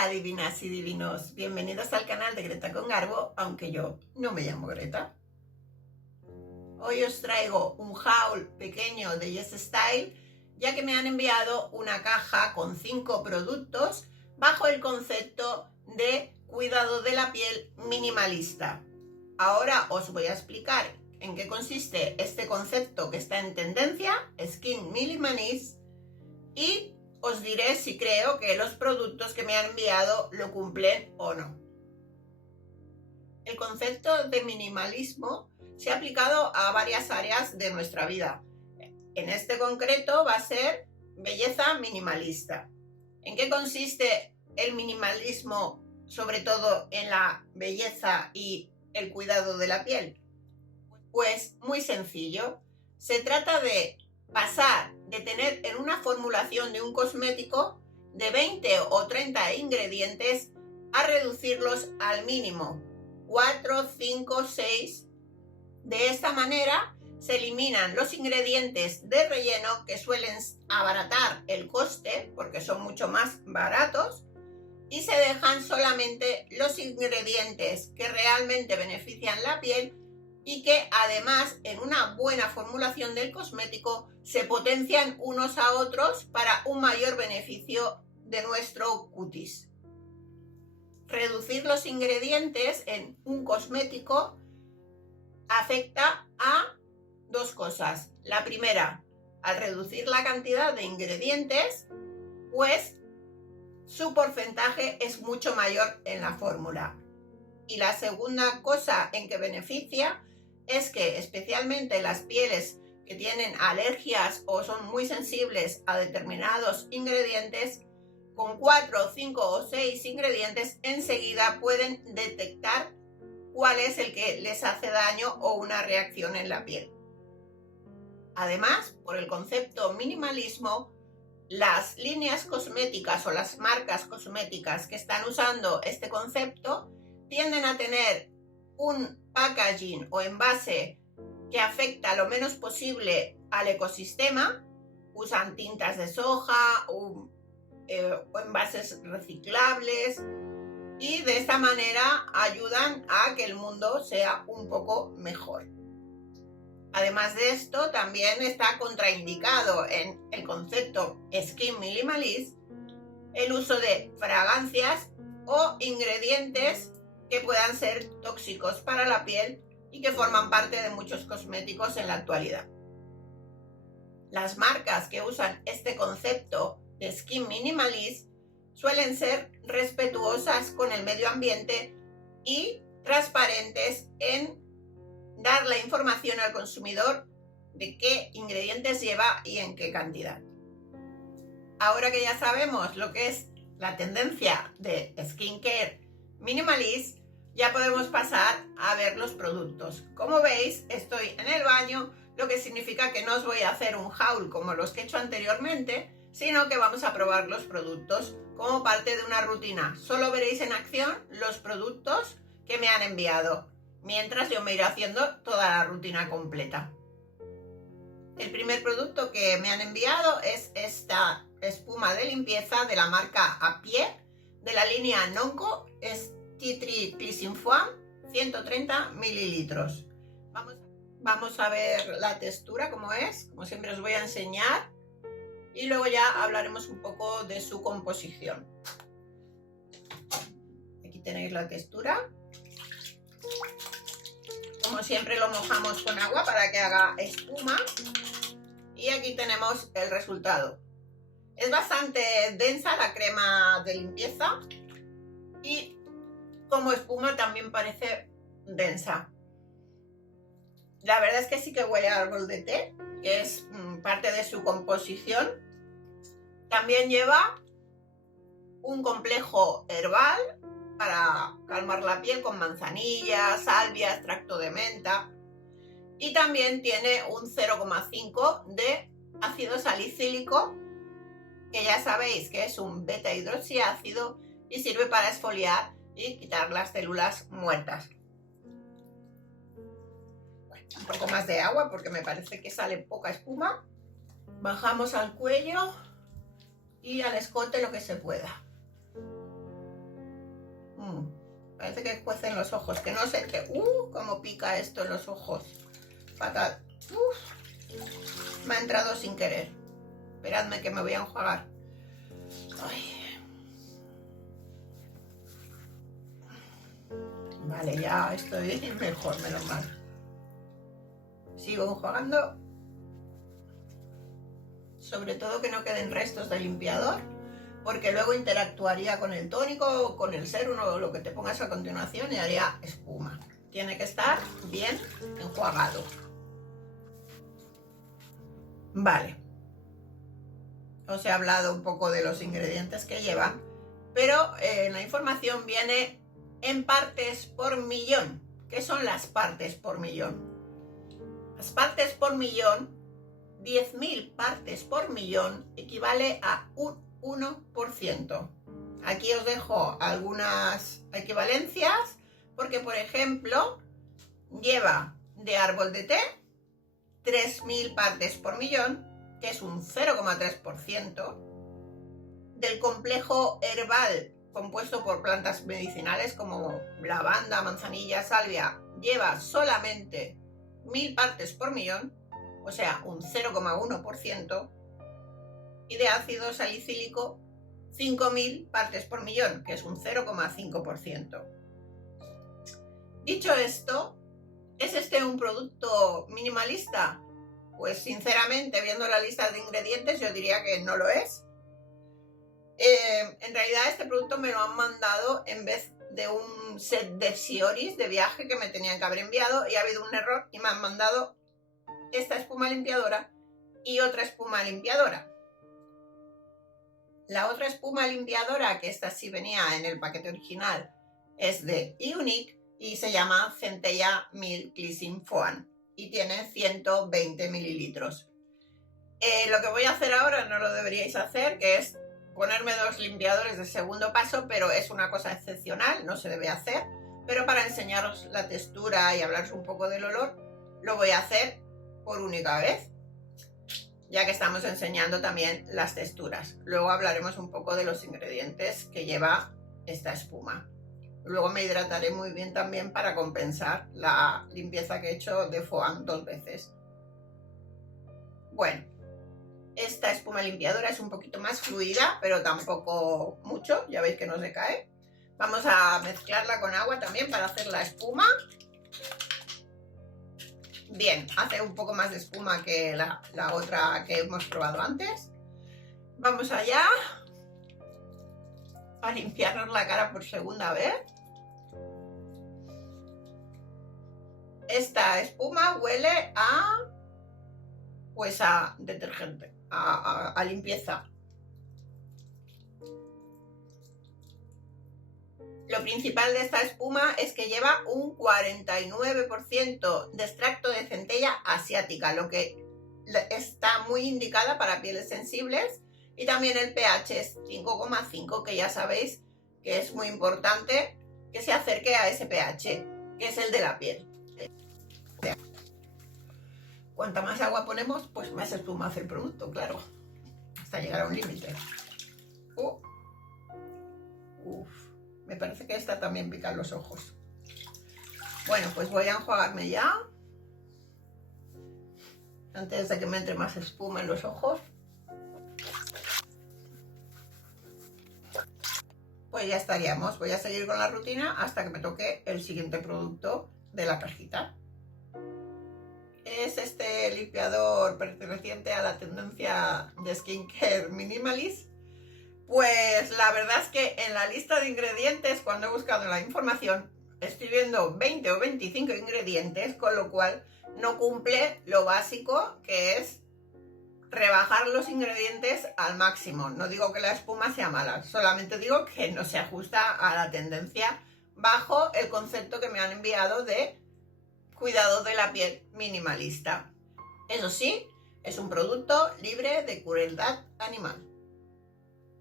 Hola divinas y divinos, bienvenidos al canal de Greta con Garbo, aunque yo no me llamo Greta. Hoy os traigo un haul pequeño de Yes Style, ya que me han enviado una caja con 5 productos bajo el concepto de cuidado de la piel minimalista. Ahora os voy a explicar en qué consiste este concepto que está en tendencia, Skin Minimalist, y os diré si creo que los productos que me han enviado lo cumplen o no. El concepto de minimalismo se ha aplicado a varias áreas de nuestra vida. En este concreto va a ser belleza minimalista. ¿En qué consiste el minimalismo, sobre todo en la belleza y el cuidado de la piel? Pues muy sencillo. Se trata de pasar de tener en una formulación de un cosmético de 20 o 30 ingredientes a reducirlos al mínimo 4, 5, 6. De esta manera se eliminan los ingredientes de relleno que suelen abaratar el coste porque son mucho más baratos y se dejan solamente los ingredientes que realmente benefician la piel y que además en una buena formulación del cosmético se potencian unos a otros para un mayor beneficio de nuestro cutis. Reducir los ingredientes en un cosmético afecta a dos cosas. La primera, al reducir la cantidad de ingredientes, pues su porcentaje es mucho mayor en la fórmula. Y la segunda cosa en que beneficia es que especialmente las pieles que tienen alergias o son muy sensibles a determinados ingredientes, con 4, 5 o 6 ingredientes enseguida pueden detectar cuál es el que les hace daño o una reacción en la piel. Además, por el concepto minimalismo, las líneas cosméticas o las marcas cosméticas que están usando este concepto tienden a tener un packaging o envase que afecta lo menos posible al ecosistema. Usan tintas de soja o envases reciclables y de esta manera ayudan a que el mundo sea un poco mejor. Además de esto, también está contraindicado en el concepto Skin Minimalist el uso de fragancias o ingredientes que puedan ser tóxicos para la piel y que forman parte de muchos cosméticos en la actualidad. Las marcas que usan este concepto de Skin Minimalist suelen ser respetuosas con el medio ambiente y transparentes en dar la información al consumidor de qué ingredientes lleva y en qué cantidad. Ahora que ya sabemos lo que es la tendencia de skincare minimalist, ya podemos pasar a ver los productos. Como veis, estoy en el baño, lo que significa que no os voy a hacer un haul como los que he hecho anteriormente, sino que vamos a probar los productos como parte de una rutina. Solo veréis en acción los productos que me han enviado, mientras yo me iré haciendo toda la rutina completa. El primer producto que me han enviado es esta espuma de limpieza de la marca Apie, de la línea Nonco, es Tea Tree Cleansing Foam, 130 mililitros. Vamos a ver la textura como es, como siempre os voy a enseñar, y luego ya hablaremos un poco de su composición. Aquí tenéis la textura. Como siempre lo mojamos con agua para que haga espuma. Y aquí tenemos el resultado. Es bastante densa la crema de limpieza y como espuma también parece densa. La verdad es que sí que huele a árbol de té, que es parte de su composición. También lleva un complejo herbal para calmar la piel con manzanilla, salvia, extracto de menta. Y también tiene un 0,5 de ácido salicílico, que ya sabéis que es un beta hidroxiácido y sirve para exfoliar y quitar las células muertas. Bueno, un poco más de agua porque me parece que sale poca espuma. Bajamos al cuello y al escote lo que se pueda. Parece que cuecen los ojos, que no sé qué. Cómo pica esto en los ojos. Fatal. Me ha entrado sin querer. Esperadme que me voy a enjuagar. Ay. Vale, ya estoy mejor, menos mal. Sigo enjuagando. Sobre todo que no queden restos de limpiador, porque luego interactuaría con el tónico, con el serum o lo que te pongas a continuación y haría espuma. Tiene que estar bien enjuagado. Vale. Os he hablado un poco de los ingredientes que lleva, pero la información viene en partes por millón. ¿Qué son las partes por millón? Las partes por millón, 10.000 partes por millón equivale a un 1%. Aquí os dejo algunas equivalencias, porque por ejemplo, lleva de árbol de té 3.000 partes por millón, que es un 0,3%, del complejo herbal compuesto por plantas medicinales como lavanda, manzanilla, salvia, lleva solamente 1.000 partes por millón, o sea, un 0,1%, y de ácido salicílico 5.000 partes por millón, que es un 0,5%. Dicho esto, ¿es este un producto minimalista? Pues sinceramente, viendo la lista de ingredientes, yo diría que no lo es. En realidad este producto me lo han mandado en vez de un set de Sioris de viaje que me tenían que haber enviado, y ha habido un error y me han mandado esta espuma limpiadora y otra espuma limpiadora. La otra espuma limpiadora, que esta sí venía en el paquete original, es de Iunic y se llama Centella Milk Cleansing Foam y tiene 120 mililitros. Lo que voy a hacer ahora no lo deberíais hacer, que es ponerme 2 limpiadores de segundo paso, pero es una cosa excepcional, no se debe hacer. Pero para enseñaros la textura y hablaros un poco del olor, lo voy a hacer por única vez, ya que estamos enseñando también las texturas. Luego hablaremos un poco de los ingredientes que lleva esta espuma. Luego me hidrataré muy bien también para compensar la limpieza que he hecho de foam 2 veces. Bueno, esta espuma limpiadora es un poquito más fluida, pero tampoco mucho, ya veis que no se cae. Vamos a mezclarla con agua también para hacer la espuma. Bien, hace un poco más de espuma que la otra que hemos probado antes. Vamos allá a limpiarnos la cara por segunda vez. Esta espuma huele a detergente, a limpieza. Lo principal de esta espuma es que lleva un 49% de extracto de centella asiática, lo que está muy indicada para pieles sensibles, y también el pH es 5,5, que ya sabéis que es muy importante que se acerque a ese pH, que es el de la piel. Cuanta más agua ponemos, pues más espuma hace el producto, claro, hasta llegar a un límite. Me parece que esta también pica los ojos. Bueno, pues voy a enjuagarme ya, antes de que me entre más espuma en los ojos. Pues ya estaríamos. Voy a seguir con la rutina hasta que me toque el siguiente producto de la cajita. Es este limpiador perteneciente a la tendencia de skincare minimalist. Pues la verdad es que en la lista de ingredientes, cuando he buscado la información, estoy viendo 20 o 25 ingredientes, con lo cual no cumple lo básico, que es rebajar los ingredientes al máximo. No digo que la espuma sea mala, solamente digo que no se ajusta a la tendencia bajo el concepto que me han enviado de cuidado de la piel minimalista. Eso sí, es un producto libre de crueldad animal.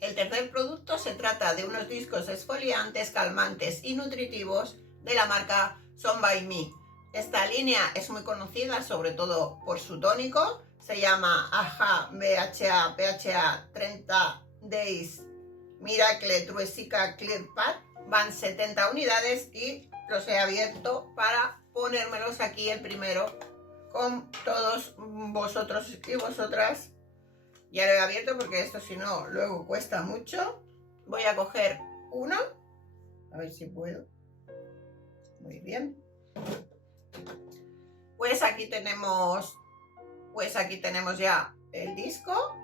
El tercer producto se trata de unos discos exfoliantes, calmantes y nutritivos de la marca Son By Me. Esta línea es muy conocida sobre todo por su tónico. Se llama AHA BHA PHA 30 Days Miracle Truesica Clear Pad van 70 unidades y los he abierto para ponérmelos aquí el primero con todos vosotros y vosotras. Ya lo he abierto porque esto si no luego cuesta mucho. Voy a coger uno, a ver si puedo. Muy bien. Pues aquí tenemos ya el disco.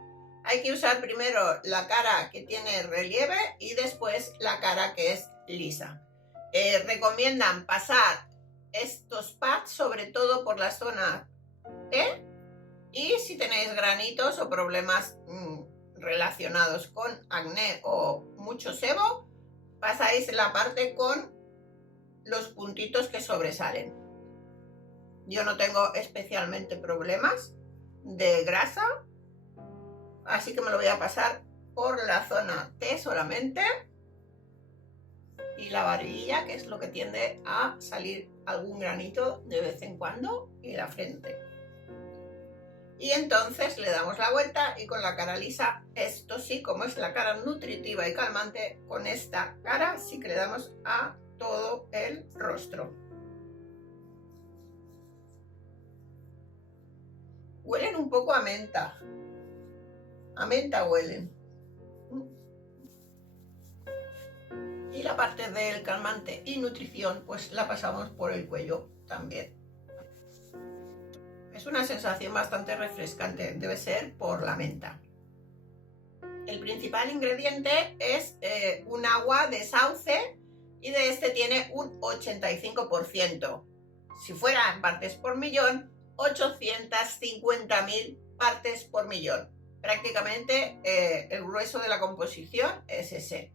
Hay que usar primero la cara que tiene relieve y después la cara que es lisa. Recomiendan pasar estos pads sobre todo por la zona T, y si tenéis granitos o problemas relacionados con acné o mucho sebo, pasáis la parte con los puntitos que sobresalen. Yo no tengo especialmente problemas de grasa, así que me lo voy a pasar por la zona T solamente, y la barbilla, que es lo que tiende a salir algún granito de vez en cuando, y la frente. Y entonces le damos la vuelta y con la cara lisa, esto sí, como es la cara nutritiva y calmante, con esta cara sí que le damos a todo el rostro. Huelen un poco a menta huelen. Y la parte del calmante y nutrición pues la pasamos por el cuello también. Es una sensación bastante refrescante, debe ser por la menta. El principal ingrediente es un agua de sauce y de este tiene un 85%. Si fuera en partes por millón, 850.000 partes por millón. Prácticamente el grueso de la composición es ese.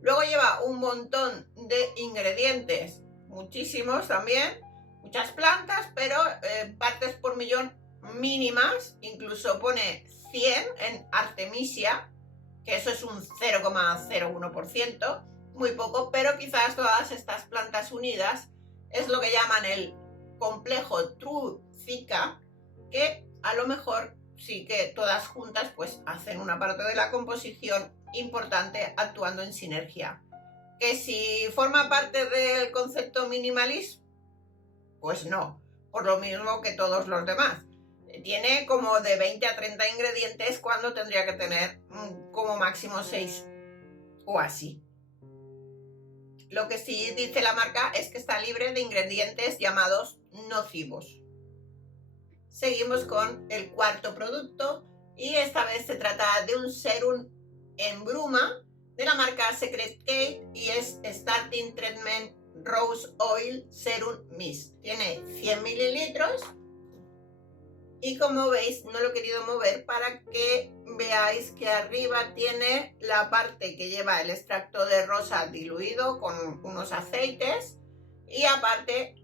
Luego lleva un montón de ingredientes, muchísimos también, muchas plantas, pero partes por millón mínimas, incluso pone 100 en Artemisia, que eso es un 0,01%, muy poco, pero quizás todas estas plantas unidas es lo que llaman el complejo True-Zika, que a lo mejor sí que todas juntas pues hacen una parte de la composición importante actuando en sinergia. Que si forma parte del concepto minimalismo, pues no, por lo mismo que todos los demás. Tiene como de 20 a 30 ingredientes cuando tendría que tener como máximo 6 o así. Lo que sí dice la marca es que está libre de ingredientes llamados nocivos. Seguimos con el cuarto producto y esta vez se trata de un serum en bruma de la marca Secret Cake y es Starting Treatment Rose Oil Serum Mist. Tiene 100 mililitros y como veis no lo he querido mover para que veáis que arriba tiene la parte que lleva el extracto de rosa diluido con unos aceites y aparte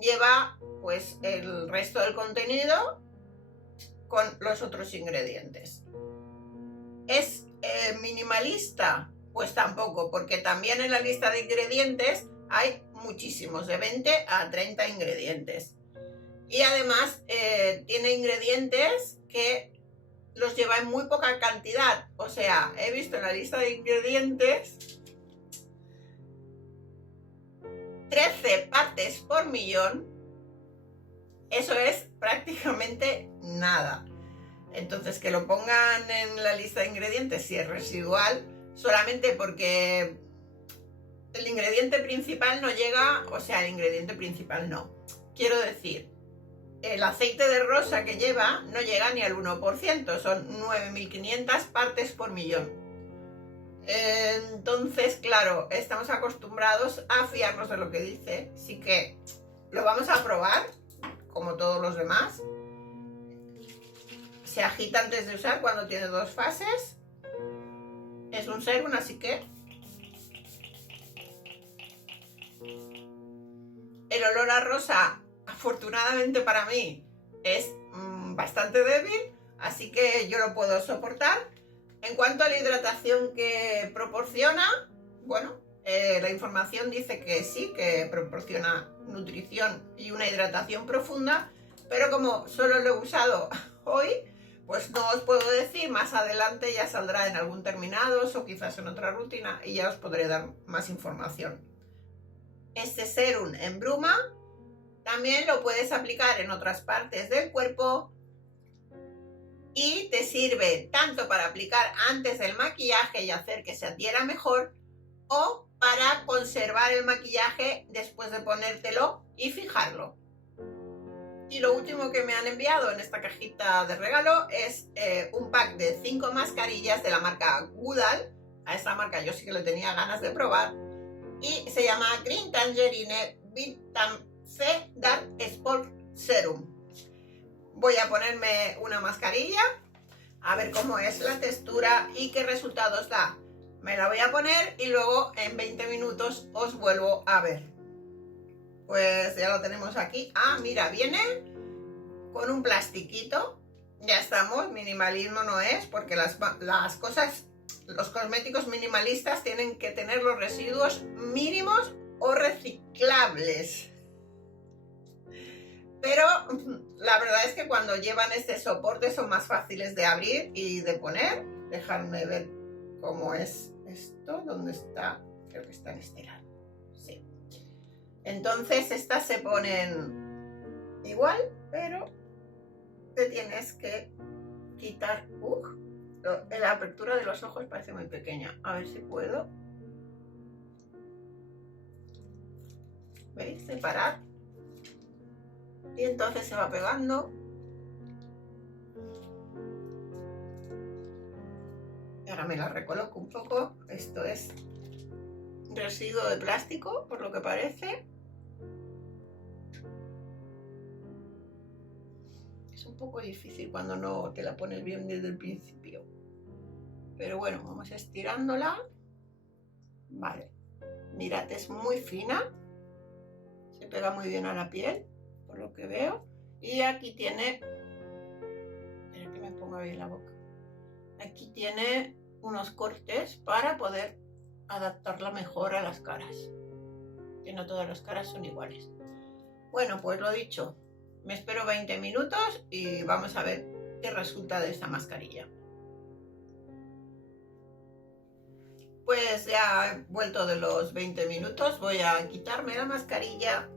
lleva pues el resto del contenido con los otros ingredientes. ¿Es minimalista? Pues tampoco, porque también en la lista de ingredientes hay muchísimos, de 20 a 30 ingredientes. Y además tiene ingredientes que los lleva en muy poca cantidad. O sea, he visto en la lista de ingredientes 13 partes por millón. Eso es prácticamente nada. Entonces que lo pongan en la lista de ingredientes si es residual, solamente porque el ingrediente principal no llega, o sea, el ingrediente principal no. Quiero decir, el aceite de rosa que lleva no llega ni al 1%, son 9.500 partes por millón. Entonces, claro, estamos acostumbrados a fiarnos de lo que dice, así que lo vamos a probar, como todos los demás. Se agita antes de usar cuando tiene 2 fases. Es un serum, así que el olor a rosa, afortunadamente para mí, es bastante débil, así que yo lo puedo soportar. En cuanto a la hidratación que proporciona, bueno, la información dice que sí, que proporciona nutrición y una hidratación profunda, pero como solo lo he usado hoy, pues no os puedo decir, más adelante ya saldrá en algún terminados o quizás en otra rutina y ya os podré dar más información. Este serum en bruma también lo puedes aplicar en otras partes del cuerpo y te sirve tanto para aplicar antes del maquillaje y hacer que se adhiera mejor, o para conservar el maquillaje después de ponértelo y fijarlo. Y lo último que me han enviado en esta cajita de regalo es un pack de 5 mascarillas de la marca Goodal. A esta marca yo sí que le tenía ganas de probar. Y se llama Green Tangerine Vitamin C Dark Spot Serum. Voy a ponerme una mascarilla, a ver cómo es la textura y qué resultados da. Me la voy a poner y luego en 20 minutos os vuelvo a ver. Pues ya lo tenemos aquí. Ah, mira, viene con un plastiquito. Ya estamos, minimalismo no es, porque las cosas, los cosméticos minimalistas tienen que tener los residuos mínimos o reciclables. Pero la verdad es que cuando llevan este soporte son más fáciles de abrir y de poner. Dejadme ver cómo es esto. ¿Dónde está? Creo que está en este lado. Sí. Entonces estas se ponen igual, pero te tienes que quitar. La apertura de los ojos parece muy pequeña. A ver si puedo. ¿Veis? Separar. Y entonces se va pegando. Y ahora me la recoloco un poco. Esto es residuo de plástico, por lo que parece. Es un poco difícil cuando no te la pones bien desde el principio. Pero bueno, vamos estirándola. Vale. Mirad, es muy fina. Se pega muy bien a la piel, por lo que veo. Y aquí tiene... Espera que me ponga bien la boca. Aquí tiene unos cortes para poder adaptarla mejor a las caras. Que no todas las caras son iguales. Bueno, pues lo dicho. Me espero 20 minutos y vamos a ver qué resulta de esta mascarilla. Pues ya he vuelto de los 20 minutos. Voy a quitarme la mascarilla.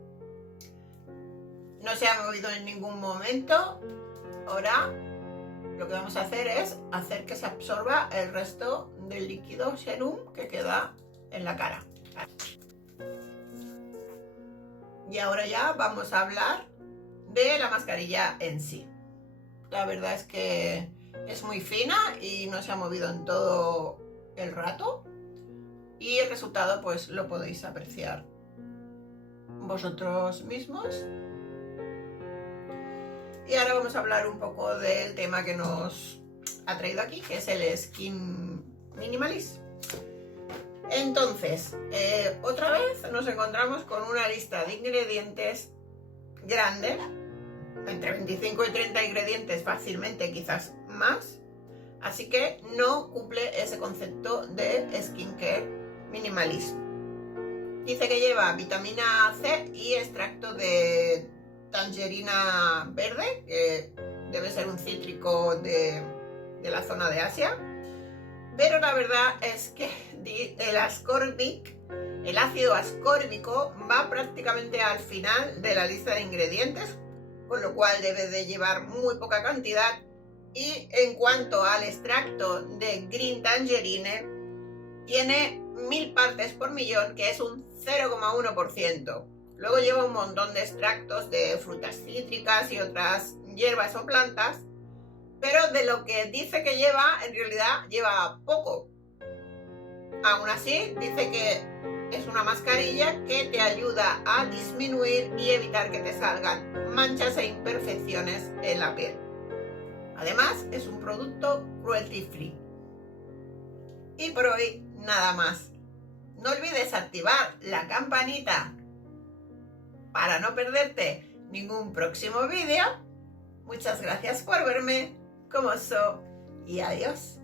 No se ha movido en ningún momento. Ahora lo que vamos a hacer es hacer que se absorba el resto del líquido serum que queda en la cara. Y ahora ya vamos a hablar de la mascarilla en sí. La verdad es que es muy fina y no se ha movido en todo el rato. Y el resultado pues lo podéis apreciar vosotros mismos. Y ahora vamos a hablar un poco del tema que nos ha traído aquí, que es el Skin Minimalist. Entonces, otra vez nos encontramos con una lista de ingredientes grande, entre 25 y 30 ingredientes fácilmente, quizás más. Así que no cumple ese concepto de skincare minimalist. Dice que lleva vitamina C y extracto de tangerina verde, que debe ser un cítrico de la zona de Asia. Pero la verdad es que el ácido ascórbico va prácticamente al final de la lista de ingredientes, con lo cual debe de llevar muy poca cantidad. Y en cuanto al extracto de Green Tangerine, tiene 1000 partes por millón, que es un 0,1%. Luego lleva un montón de extractos de frutas cítricas y otras hierbas o plantas, pero de lo que dice que lleva, en realidad lleva poco. Aún así, dice que es una mascarilla que te ayuda a disminuir y evitar que te salgan manchas e imperfecciones en la piel. Además, es un producto cruelty free. Y por hoy, nada más. No olvides activar la campanita para no perderte ningún próximo vídeo. Muchas gracias por verme, como so, y adiós.